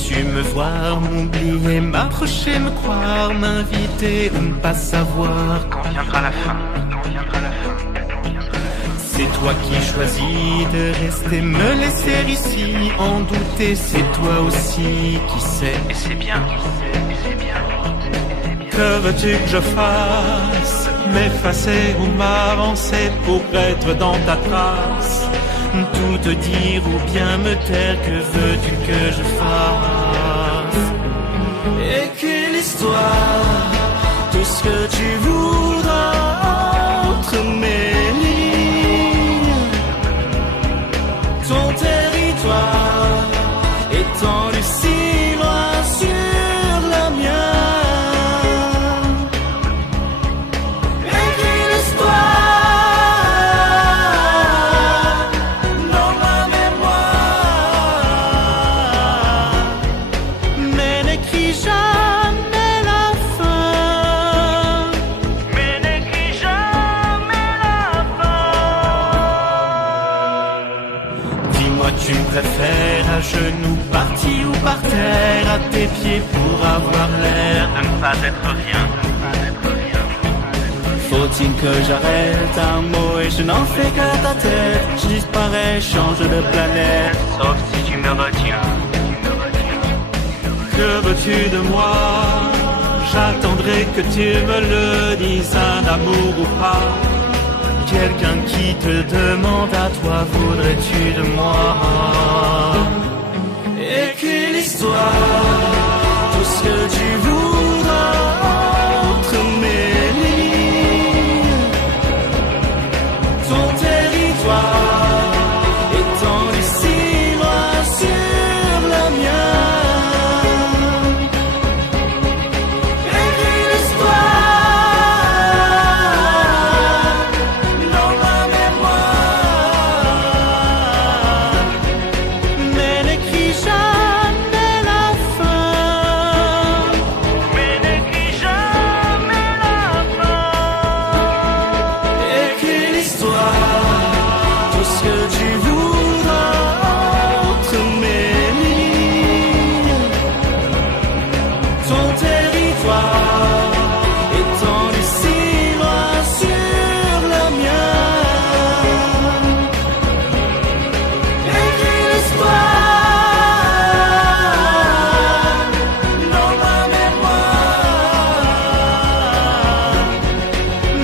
Voudrais-tu me voir, m'oublier, m'approcher, me croire, m'inviter ou ne pas savoir quand viendra la fin, quand viendra la fin, quand viendra la fin. C'est toi qui choisis de rester, me laisser ici, en douter, c'est toi aussi qui sais. Et c'est bien, et c'est bien. Que veux-tu que je fasse? M'effacer ou m'avancer pour être dans ta trace? Tout te dire ou bien me taire, que veux-tu que je fasse? Écris l'histoire, tout ce que tu voudras entre mes lignes. Ton territoire étendu si loin sur le mien. Écris l'histoire dans ma mémoire, mais n'écris jamais la fin. Mais n'écris jamais la fin. Dis-moi, tu me préfères à genoux, parti ou par terre, à tes pieds pour avoir l'air De ne pas être rien, de ne pas être rien. Faut-il que j'arrête un mot et je n'en fais qu'à ta tête? Je disparais, change de planète. Sauf si tu me retiens, tu me retiens. Que veux-tu de moi? J'attendrai que tu me le dises, un amour ou pas. Quelqu'un qui te demande à toi, voudrais-tu de moi? Écris l'histoire, tout ce que tu voudras entre mes lignes. Ton territoire étendu si loin sur le mien. Écris l'histoire dans ma mémoire, mais n'écris jamais la fin. Mais n'écris jamais la fin. Écris l'histoire, tout ce que tu voudras entre mes lignes. Ton territoire étendu si loin sur le mien. Écris l'histoire dans ma mémoire,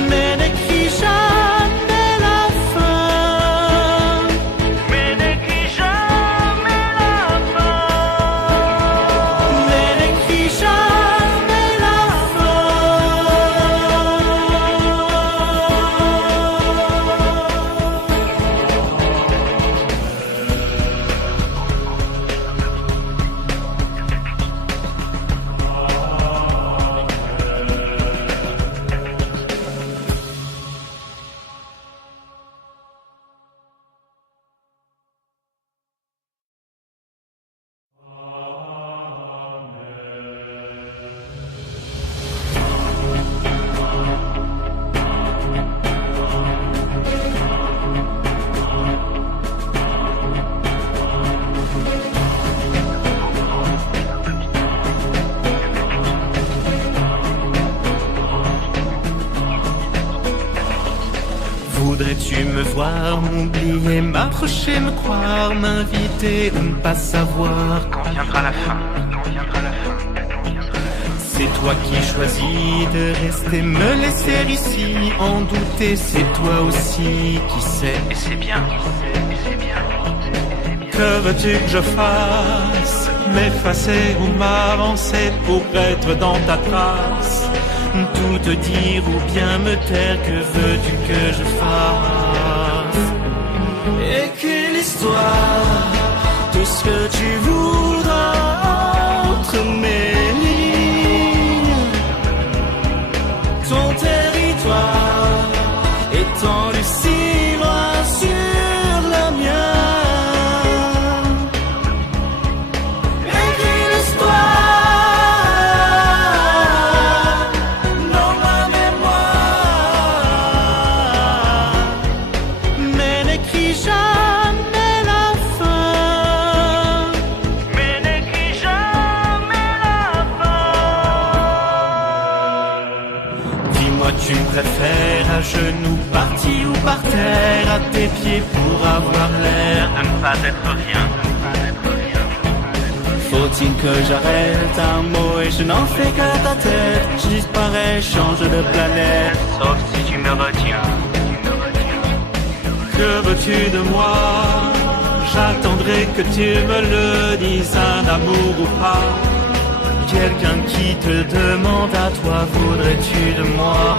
mais n'écris jamais la fin. Mais n'écris jamais la fin. Mais n'écris jamais la Voudrais-tu me voir, m'oublier, m'approcher, me croire, m'inviter ou ne pas savoir Quand viendra la fin, quand viendra la fin, quand viendra la fin. C'est toi qui choisis de rester, me laisser ici, en douter, c'est toi aussi qui sais. Et c'est bien, et c'est bien, et c'est bien. Que veux-tu que je fasse? M'effacer ou m'avancer pour être dans ta trace? Tout te dire ou bien me taire, que veux-tu que je fasse? Écris l'histoire, tout ce que tu voudras entre mes lignes. Ton territoire étendu si loin sur le mien. Écris l'histoire dans ma mémoire, mais n'écris jamais la fin. Mais n'écris jamais Toi tu me préfères à genoux, parti ou par terre, à tes pieds pour avoir l'air de ne pas être rien. Faut-il que j'arrête un mot et je n'en fais qu'à ta tête? Je disparais, change de planète. Sauf si tu me retiens. Que veux-tu de moi? J'attendrai que tu me le dises, un amour ou pas. Quelqu'un qui te demande à toi, voudrais-tu de moi?